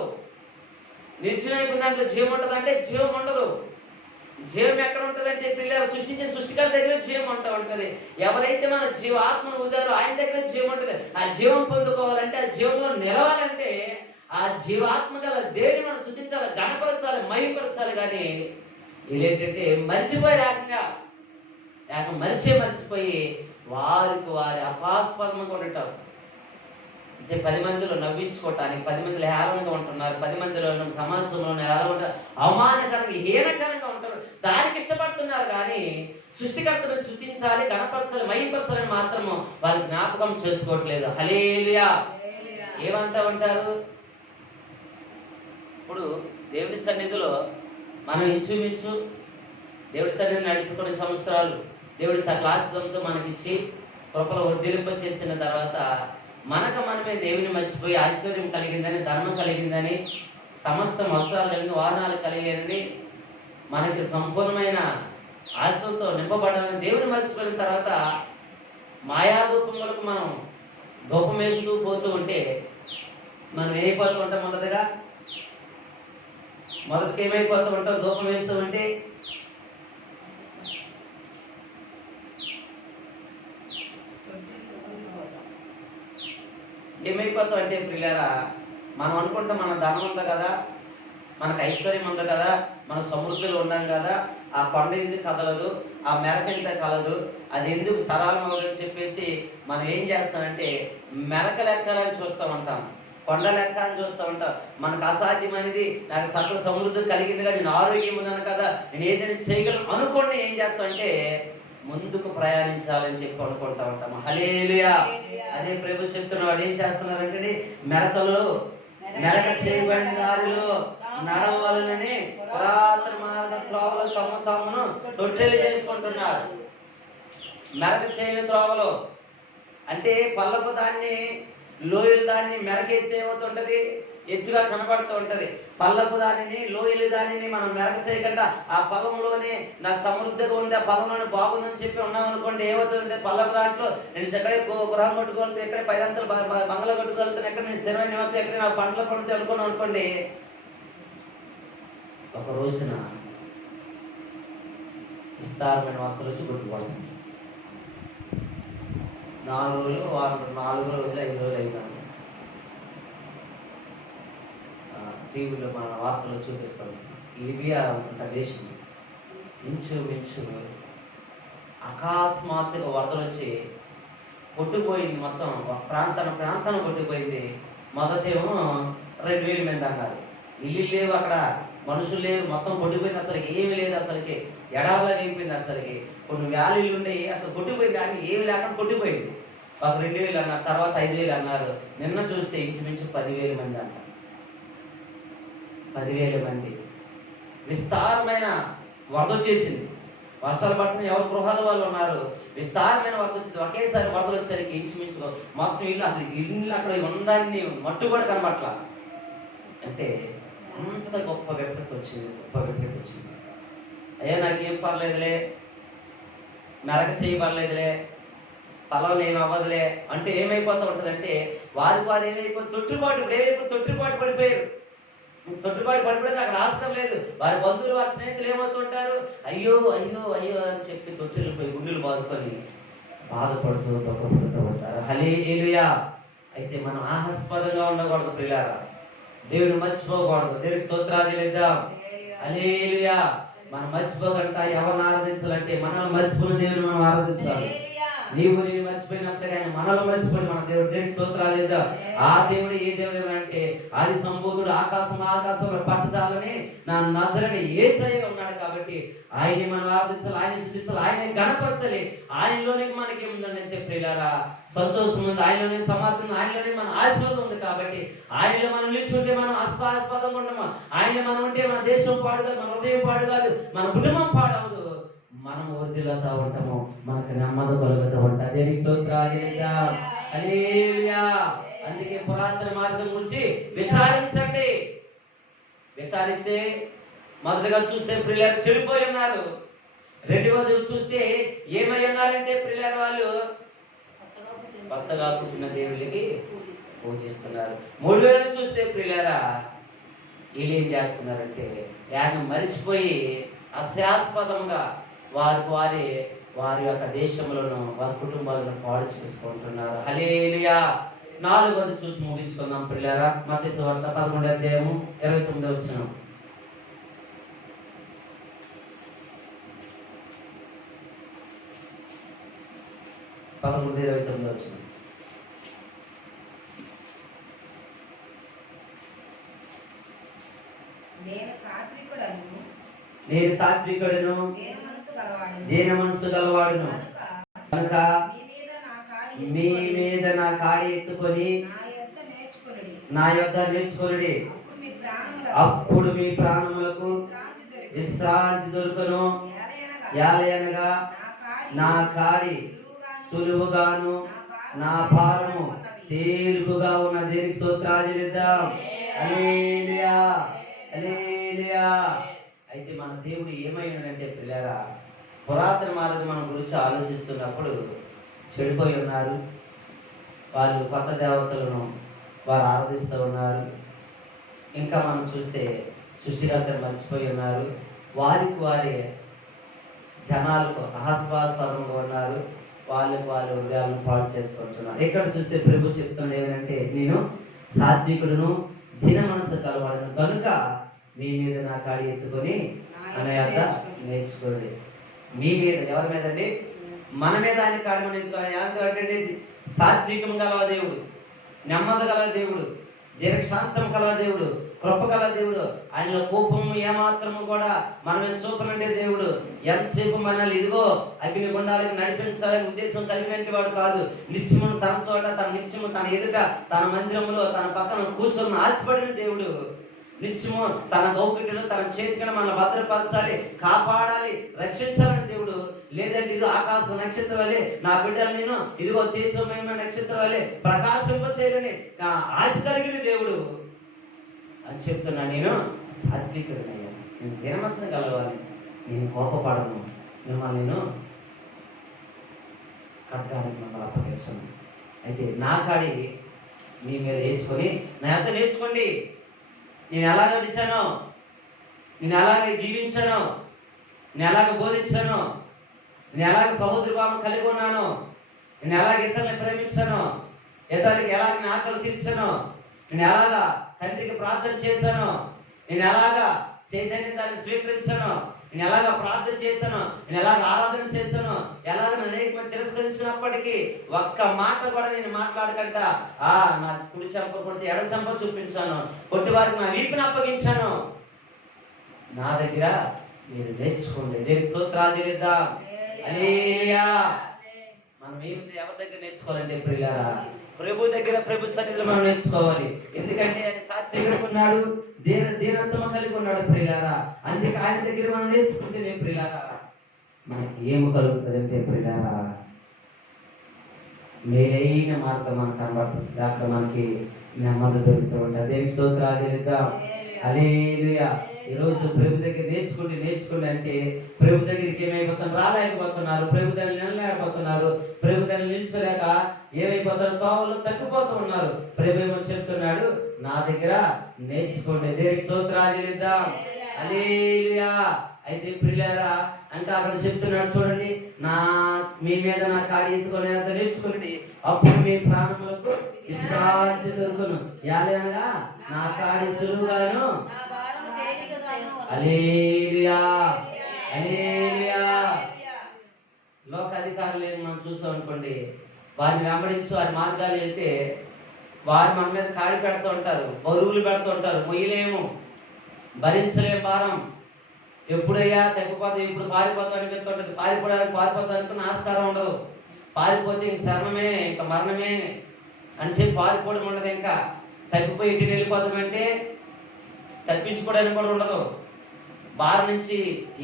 నిర్జీవం అయిపోయిన దాంట్లో జీవం ఉంటుంది అంటే జీవం ఉండదు. జీవం ఎక్కడ ఉంటుంది అంటే పిల్లలు సృష్టించిన సృష్టికర్త దగ్గర జీవం అంటూ ఉంటుంది. ఎవరైతే మన జీవాత్మను ఉదారో ఆయన దగ్గర జీవం ఉంటుంది. ఆ జీవం పొందుకోవాలంటే, ఆ జీవంలో నిలవాలంటే ఆ జీవాత్మ గల దేవుని మనం సృష్టించాలి, గణపరచాలి, మహిమపరచాలి. కానీ వీళ్ళేంటంటే మర్చిపోయి మర్చిపోయి వారి అపాస్పదంగా ఉండటం. అంటే 10 మందిలో నవ్వించుకోవటానికి, 10 మందిలో హేళనగా ఉంటున్నారు, 10 మందిలో సమాజంలో ఎలా ఉంటారు, అవమానకరంగా హీనకరంగా ఉంటారు. దానికి ఇష్టపడుతున్నారు. కానీ సృష్టికర్తను సృష్టించాలి, గణపరచాలి, మహిమపరచాలని మాత్రము వాళ్ళు జ్ఞాపకం చేసుకోవట్లేదు. హల్లెలూయా. ఏమంటా ఉంటారు, ఇప్పుడు దేవుడి సన్నిధిలో మనం ఇంచుమించు దేవుడి సన్నిధి నడుచుకునే సంవత్సరాలు దేవుడి సకల ఆశీర్వాదంతో మనకిచ్చి కృపలో వర్ధిలింప చేసిన తర్వాత మనమే దేవుని మర్చిపోయి ఐశ్వర్యం కలిగిందని, ధర్మం కలిగిందని, సమస్త వస్త్రాలు కలిగి వాహనాలు కలిగేది, మనకి సంపూర్ణమైన ఆశతో నింపబడాలని దేవుని మర్చిపోయిన తర్వాత మాయా ధూపములకు మనం ధూపం వేస్తూ పోతూ ఉంటే మనం ఏమైపోతూ ఉంటాం? మొదటికి ఏమైపోతూ ఉంటాం? ధూపం వేస్తూ ఉంటే ఏమైపోతాం అంటే ప్రియులారా, మనం అనుకుంటాం మన ధనం ఉంది కదా, మనకు ఐశ్వర్యం ఉంది కదా, మన సమృద్ధిలో ఉన్నాం కదా, ఆ కొండ ఎందుకు కదలదు, ఆ మెరక ఎంత కలదు, అది ఎందుకు సరళం అవ్వదని చెప్పేసి మనం ఏం చేస్తామంటే మెరక లెక్కలని చూస్తూ ఉంటాం, కొండ లెక్క అని చూస్తూ ఉంటాం. మనకు అసాధ్యమైనది, నాకు సకల సమృద్ధి కలిగింది కదా, నేను ఆరోగ్యం ఉన్నాను కదా, నేను ఏదైనా చేయగలను అనుకోండి ఏం చేస్తామంటే ముందుకు ప్రయాణించాలని చెప్పి అనుకుంటా ఉంటాము. హల్లెలూయా. అదే ప్రభు చెప్తున్నాడు. ఏం చేస్తున్నారంటే మెరక చేయబడిన దారిలో నడవాలని పురాతన మార్గ త్రోవలో తమను తొట్టెలు చేసుకుంటున్నారు. మెరక చేయని త్రోవలో అంటే పల్లపు దాన్ని, లోయలు దాన్ని మెరకేస్తే ఏమవుతుంటది? ఎత్తుగా కనబడుతూ ఉంటది. పల్లపు దానిని, లోయలు దానిని మనం మెరక చేయకుండా ఆ పొలంలోనే నాకు సమృద్ధిగా ఉంది, ఆ పొలంలోనే బాగుందని చెప్పి ఉన్నామనుకోండి, ఏమవుతుందంటే పల్లపు దాంట్లో నేను ఎక్కడే గృహం కొట్టుకోగలుగుతాను, ఎక్కడే పైదంతలు బంగ్లా కొట్టుకోగలుగుతాను, ఎక్కడ నేను స్థిరమైన నివాసం, ఎక్కడ నా పంటలు పండుతాయి అనుకున్నాం అనుకోండి, ఒక రోజున విస్తారమైన వాసన వచ్చి కొట్టుకోవాలి. 4 రోజులు, 4 రోజులు, 5 రోజులు అయినాను టీవీలో మన వార్తలు చూపిస్తాం. లిబియా ఒక దేశం ఇంచుమించు అకస్మాత్తుగా వరదలు వచ్చి కొట్టుకుపోయింది. మొత్తం ఒక ప్రాంతాన్ని కొట్టుకుపోయింది. మొదటేమో 2000 మంది అన్నారు. ఇల్లు లేవు, అక్కడ మనుషులు లేరు, మొత్తం కొట్టుకుపోయింది. అసలుకి ఏమి లేదు, అసలుకి ఎడారిలాగా అయిపోయింది. అసలుకి కొన్ని వ్యాలీలు ఉండేవి, అసలు కొట్టుకుపోయింది. కానీ ఏమి లేకుండా కొట్టుకుపోయింది. ఒక 2000 అన్నారు, తర్వాత 5000 అన్నారు. నిన్న చూస్తే ఇంచుమించు 10,000 మంది అన్నారు. 10,000 మంది. విస్తారమైన వరద వచ్చేసింది. వర్షాలు పడుతున్న ఎవరు గృహాలు వాళ్ళు ఉన్నారు. విస్తారమైన వరద వచ్చింది. ఒకేసారి వరదలు వచ్చేసరికి ఇంచుమించు మొత్తం ఇల్లు, అసలు ఇల్లు అక్కడ ఉందాన్ని మట్టు కూడా కనబట్ల. అంటే అంత గొప్ప విపత్తు వచ్చింది. అయ్యా నాకేం పర్లేదులే, మెరక చేయబడలేదులే, పొలం ఏమి అవ్వదులే అంటే ఏమైపోతూ ఉంటుందంటే వారు ఏమైపోతుంది? తొట్టుబాటు పడిపోయారు. తొట్టుబాటు పడిపోయినా అక్కడ ఆస్తం లేదు. వారి బంధువులు, వారి స్నేహితులు ఏమవుతుంటారు? అయ్యో అయ్యో అయ్యో అని చెప్పి తొట్టిలు పోయి గుండెలు బాదుకొని బాధపడుతూ దుఃఖపడుతూ ఉంటారు. హల్లెలూయా. అయితే మనం ఆహాస్పదంగా ఉండకూడదు ప్రియులారా, దేవుని మర్చిపోకూడదు. దేవుడికి స్తోత్రాలు చెల్లిద్దాం. హల్లెలూయా. మనం మర్చిపోకుండా ఎవరిని ఆరాధించాలంటే మనల్ని మర్చిపోయిన దేవుని మనం ఆరాధించాలి. నీవు నేను మర్చిపోయినప్పుడు కానీ మనల్ని మర్చిపోయి మన దేవుడికి స్తోత్రాలు లేదా? ఆ దేవుడు ఏ దేవుడు అంటే ఆది సంపూర్ణుడు, ఆకాశంలో పట్టజాలని నా నజరుని యేసయ్య ఉన్నాడు. కాబట్టి ఆయన్ని మనం ఆరాధించాలి, ఆయన స్తుతించాలి, ఆయన గణపరచాలి. ఆయనలోనే మనకి ఏముందంటే ప్రియులారా సంతోషం ఉంది, ఆయనలోనే సమాధానం, ఆయనలోనే మన ఆశీర్వాదం ఉంది. కాబట్టి ఆయనలో మనం నిల్చుంటే మనం ఆస్వాస్పదంగా ఉండము. ఆయనలో మనం ఉంటే మన దేశం పాడు కాదు, మన హృదయం పాడు కాదు, మన కుటుంబం పాడవదు, మనం వర్ధిల్లుతూ ఉంటాము, మనకు నెమ్మది కలుగుతూ ఉంటుంది. దేనికి స్తోత్రాలు. హల్లెలూయా. అందుకే పురాతన మార్గం గురించి విచారించండి. విచారిస్తే మొదటగా చూస్తే ప్రియులారు చెడిపోయి ఉన్నారు. రెండవది చూస్తే ఏమై ఉన్నారంటే ప్రియులారు వాళ్ళు కొత్తగా పుట్టిన దేవుడికి పూజిస్తున్నారు. 3 చూస్తే ప్రియులారా వీళ్ళు ఏం చేస్తున్నారంటే యాగం మరిచిపోయి అశాస్పదంగా వారి యొక్క దేశంలోను వారి కుటుంబాలను పాడు చేసుకుంటున్నారు. హల్లెలూయా. 4వ చూసి ముగించుకుందాం ప్రియులారా. మత్తయి సువార్త 11వ అధ్యాయము 29వ వచనం. నేను సాత్వికుడను, దీన మనసు గలవాడును కనుక మీ మీద నా కాడి ఎత్తుకొని నా యొద్ద నేర్చుకొనుడి, అప్పుడు మీ ప్రాణములకు విశ్రాంతి దొరుకును. యాలయనగా నా కాడి సులువుగాను నా భారము తేలికగా ఉన్న దేనికి స్తోత్రాలు చెల్లిద్దాం. హల్లెలూయా, హల్లెలూయా. అయితే మన దేవుడు ఏమైనాడంటే పిల్లరా, పురాతన మార్గం మన గురించి ఆలోచిస్తున్నప్పుడు చెడిపోయి ఉన్నారు. వాళ్ళు కొత్త దేవతలను వారు ఆరాధిస్తూ ఉన్నారు. ఇంకా మనం చూస్తే సృష్టికర్తను మర్చిపోయి ఉన్నారు. వారికి వారే జనాలకు అహస్వాస్వరంగా ఉన్నారు. వాళ్ళకు వాళ్ళు హృదయాలను పాడు చేసుకుంటున్నారు. ఇక్కడ చూస్తే ప్రభు చెప్తున్నాడు ఏమంటే, నేను సాత్వికుడును దిన మనసు కలవాడను కనుక మీ మీద నా కాడి ఎత్తుకొని అనే అర్థ నేర్చుకోండి. మీ మీద, ఎవరి మీద అండి? మన మీద ఆయన కాడి మనం ఎత్తుకోవాలి. అంటే సాత్వికం కలవ దేవుడు, నెమ్మది కలవ దేవుడు, దీర్ఘశాంతం కలవ దేవుడు, కృప కల దేవుడు. ఆయనలో కోపము ఏమాత్రము కూడా మన మీద చూపనంటే దేవుడు ఎంతసేపు మనల్ని ఇదిగో అగ్ని గుండాలకు నడిపించాలని ఉద్దేశం కలిగినట్టు వాడు కాదు. నిత్యము తన చోట, తన నిత్యము తన ఎదుట, తన మందిరంలో, తన పక్కన కూర్చొని ఆశపడిన దేవుడు. నిత్యము తన గౌకిటలు తన చేతికన మన భద్రపరచాలి, కాపాడాలి, రక్షించాలని దేవుడు. లేదంటే ఇది ఆకాశ నక్షత్రం వల్లే నా బిడ్డలు నేను ఇదిగో తేజోమయమైన నక్షత్రం వల్లే ప్రకాశింప చేయాలని ఆశ కలిగిన దేవుడు అని చెప్తున్నా. నేను సాత్వికుడినయ్యా, నేను దినమస్సం కలవాలి, నేను కోపపడను, మిమ్మల్ని నేను కట్టడానికి మిమ్మల్ని అప్పగించను. అయితే నా కాడి మీ మీద వేసుకొని నా ఎంత నేర్చుకోండి. నేను ఎలాగ నడిచానో, నేను ఎలాగ జీవించానో, నేను ఎలాగ బోధించానో, నేను ఎలాగ సహోదరి భావం కలిగి ఉన్నానో, నేను ఎలాగ ఇతరులను ప్రేమించానో, ఇతరులకి ఎలాగ నేను ఆకలి తీర్చానో, నేను ఎలాగా తండ్రికి ప్రార్థన చేశానో, నేను ఎలాగా చైతన్యాన్ని స్వీకరించానో, నేను ఎలాగ ప్రార్థన చేశానో, నేను ఎలాగ ఆరాధన చేశానో, ఎలాగ అనేక తిరస్కరించినప్పటికీ ఒక్క మాట కూడా నేను మాట్లాడకుండా నా కుడి చెంప కొడితే ఎడ చెంప చూపించాను, కొట్టి వారికి నా వీపుని అప్పగించాను. నా దగ్గర మీరు నేర్చుకోండి. దేనికి స్తోత్రాలు చెల్లిద్దాం. హల్లెలూయా. మనం ఏమిటి ఎవరి దగ్గర నేర్చుకోవాలంటే ప్రియులారా, ప్రభు దగ్గర, ప్రభు సన్నిధిలో మనం నేర్చుకోవాలి. ఎందుకంటే ఆయన సాత్వికుడు ఉన్నాడు, దీనత్వం కలిగి ఉన్నాడు ప్రియులారా. అందుకే ఆయన దగ్గర మనం నేర్చుకుంటేనే ప్రియులారా మనకి ఏమి కలుగుతుంది అంటే ప్రియులారా, మేలైన మార్గం మనకు కనబడుతుంది. అక్కడ మనకి నెమ్మది దొరుకుతూ ఉంటుంది. దేనికి స్తోత్రాలు చెల్లిద్దాం. హల్లెలూయా. ఈరోజు ప్రభు దగ్గర నేర్చుకోండి అంటే ప్రభు దగ్గరికి ఏమైపోతున్నారు? రాలేకపోతున్నారు. ప్రభు దగ్గర నిలలేకపోతున్నారు. ప్రభు దగ్గర నిల్చోలేక ఏమైపోతారు? తోవలు తగ్గిపోతూ ఉన్నారు. ప్రభు ఏమో చెప్తున్నాడు, నా దగ్గర నేర్చుకోండి. దేనికి స్తోత్రాలు చెల్లిద్దాం. హల్లెలూయా. అయితే ప్రియులారా, అంటే అక్కడ చెప్తున్నాడు చూడండి, మీ మీద నా కాడి ఎత్తుకొని అంత నేర్చుకోండి, అప్పుడు మీ ప్రాణములకు విశ్రాంతి దొరుకును. యాలయనగా నా కాడి సులువుగాను. హల్లెలూయా, హల్లెలూయా. లోకాధికారులు మనం చూస్తాం అనుకోండి, వారిని వెంబడించి వారి మార్గాలు వెళ్తే వారు మన మీద కాడి పెడుతూ ఉంటారు, బరువులు పెడుతూ ఉంటారు. మొయ్యలేము, భరించలేము భారం. ఎప్పుడయ్యా తగ్గిపోతే ఎప్పుడు పారిపోతాం అనిపిస్తుంటుంది. పారిపోతాం అనుకున్న ఆస్కారం ఉండదు. పారిపోతే ఇంక శరణమే, ఇంకా మరణమే అని చెప్పి పారిపోవడం ఉండదు. ఇంకా తగ్గిపోయి ఇంటికి వెళ్ళిపోతామంటే తప్పించుకోవడానికి కూడా ఉండదు. బాధ నుంచి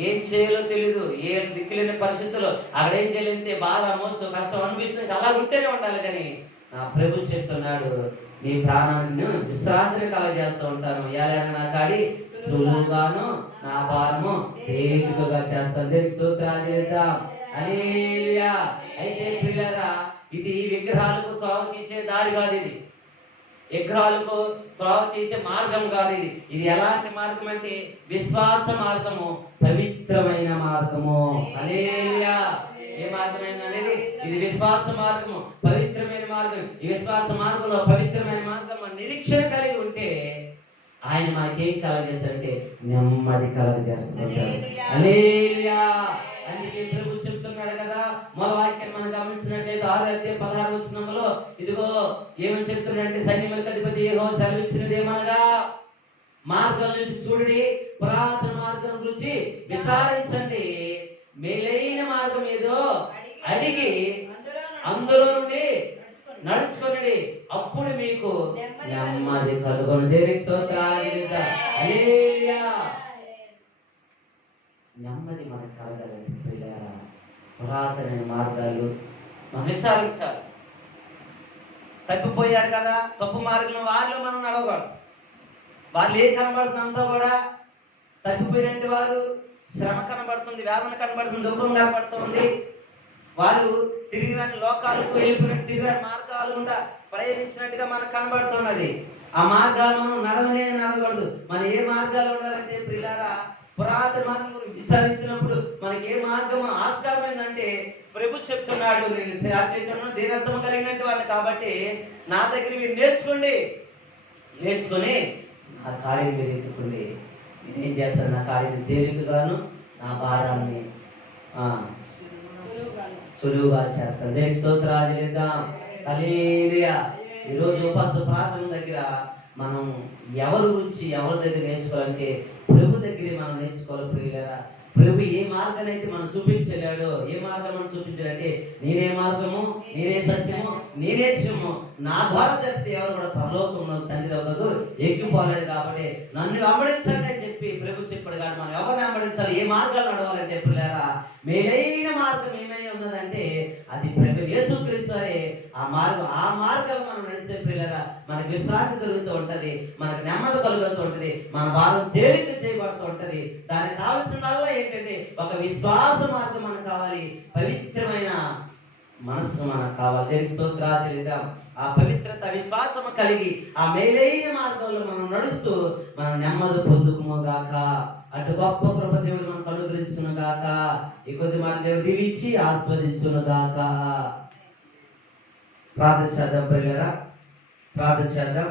ఏం చేయాలో తెలియదు, ఏ దిక్కులేని పరిస్థితుల్లో అక్కడ ఏం చేయలేంటే బాధ మోస్తూ కష్టం అనిపిస్తుంది. అలా గుర్తేనే ఉండాలి. కానీ నా ప్రభు చెప్తున్నాడు, నీ ప్రాణాన్ని విశ్రాంతిని కలగజేస్తూ ఉంటాను. ఏలైనా నా కాడి సులువుగాను నా భారము తేలికగా చేస్తాను. దేవునికి స్తోత్రాలు చేద్దాం. హల్లెలూయా. అయితే ప్రియులారా, ఇది విగ్రహాలకు త్రోవ తీసే దారి కాదు. ఇది విగ్రహాలకు త్రోవ తీసే మార్గం కాదు. ఇది ఎలాంటి మార్గం అంటే విశ్వాస మార్గము, పవిత్రమైన మార్గము. హల్లెలూయా. ఏ మార్గమైన అనేది ఇది విశ్వాస మార్గము, పవిత్రమైన మార్గం. ఈ విశ్వాస మార్గంలో పవిత్రమైన మార్గం నిరీక్షణ కలిగి ఉంటే ఆయన మనకేం కలగజేస్తారంటే నెమ్మది కలగజేస్తుంటారు. హల్లెలూయా. అందుకే ప్రభు చెప్తున్నాడు కదా, మన వాక్యం మనం గమనించినట్లయితే 6:16 ఇదిగో ఏమని చెప్తున్నాడంటే, సైన్యములకు అధిపతి యెహోవా సెలవిచ్చినది ఏమనగా, మార్గం నుంచి చూడండి, పురాతన మార్గం గురించి విచారించండి, మేలైన మార్గం ఏదో అడిగి అందులో నుండి నడుచుకోండి, అప్పుడు మీకు మీకు నెమ్మది కలుగును. దేవునికి స్తోత్రాలు. హల్లెలూయా. నెమ్మది మనకు కలగాలంటే ప్రియులారా పురాతన మార్గాలు మనం విచారించాలి. తప్పిపోయారు కదా, తప్పు మార్గం వారిలో మనం నడవకూడదు. వాళ్ళు ఏ కనబడుతుందంతా కూడా తప్పిపోయినట్టు వారు శ్రమ కనబడుతుంది, వేదన కనబడుతుంది, దుఃఖం కనబడుతుంది. వారు తిరిగినట్టు లోకాలకు వెళ్ళిపోయినట్టు తిరిగిన మార్గాలు గుండా ప్రయాణించినట్టుగా మనకు కనబడుతున్నది. ఆ మార్గాలు మనం నడవకూడదు. మనం ఏ మార్గాలు ఉండాలంటే ప్రియులారా పురాతన మార్గం విచారించినప్పుడు మనకి ఏ మార్గం ఆస్కారమైందంటే ప్రభు చెప్తున్నాడు, నేను శారీరకంగా దీనత్వం కలిగినట్టు వాళ్ళు కాబట్టి నా దగ్గర మీరు నేర్చుకొని నా కాడిని మీరు ఎత్తుకోండి. నేనేం చేస్తాను, నా కాడిని తేలికగాను నా భారాన్ని సులువుగా చేస్తాను. దేవునికి స్తోత్రాలు చెల్లిద్దాం. హల్లెలూయా. ఈరోజు ఉపవాస ప్రార్థన దగ్గర మనం ఎవరి దగ్గర నేర్చుకోవాలంటే ప్రభు దగ్గర మనం నేర్చుకోవాలి ప్రియులారా. ప్రభు ఏ మార్గాన్ని అయితే మనం చూపించలేడో, ఏ మార్గం మనం చూపించాడంటే నేనే మార్గము, నేనే సత్యము, నేనే జీవము, నా ద్వారా చెప్తే ఎవరు కూడా పరలోకంలో తండ్రి దగ్గరకు ఎక్కిపోలేడు. కాబట్టి నన్ను వెంబడించండి అని చెప్పి ప్రభు చెప్పాడు. కాబట్టి మనం ఎవరిని వెంబడించాలి, ఏ మార్గాలు నడవాలంటే ప్రియులారా మేలైన మార్గం ఏమై ఉన్నదంటే అది ప్రభు యేసుక్రీస్తువే. ఆ మార్గాలు మనం నడిస్తే ప్రియులారా మనకు విశ్రాంతి దొరుకుతూ ఉంటది, మనకు నెమ్మది కలుగుతూ ఉంటది, మన భారం తేలిక చేయబడుతూ ఉంటది. దానికి కావాల్సిందల్లా ఏంటంటే ఒక విశ్వాస మార్గం మనకు కావాలి, పవిత్రమైన మనస్సు మనకు కావాలి. దేవునికి స్తోత్రాలు చెల్లిద్దాం. ఆ పవిత్రత విశ్వాసము కలిగి ఆ మేలైన మార్గంలో మనం నడుస్తూ మనం నెమ్మది పొందుకుము గాక. అటు గొప్ప కృప దేవుడు మనకు అనుగ్రహించును గాక. ఈ కొద్ది మాట దేవుడు దీవించి ఆస్వాదించును గాక. ప్రార్థన చేద్దాం ప్రియులారా, ప్రార్థన చేద్దాం.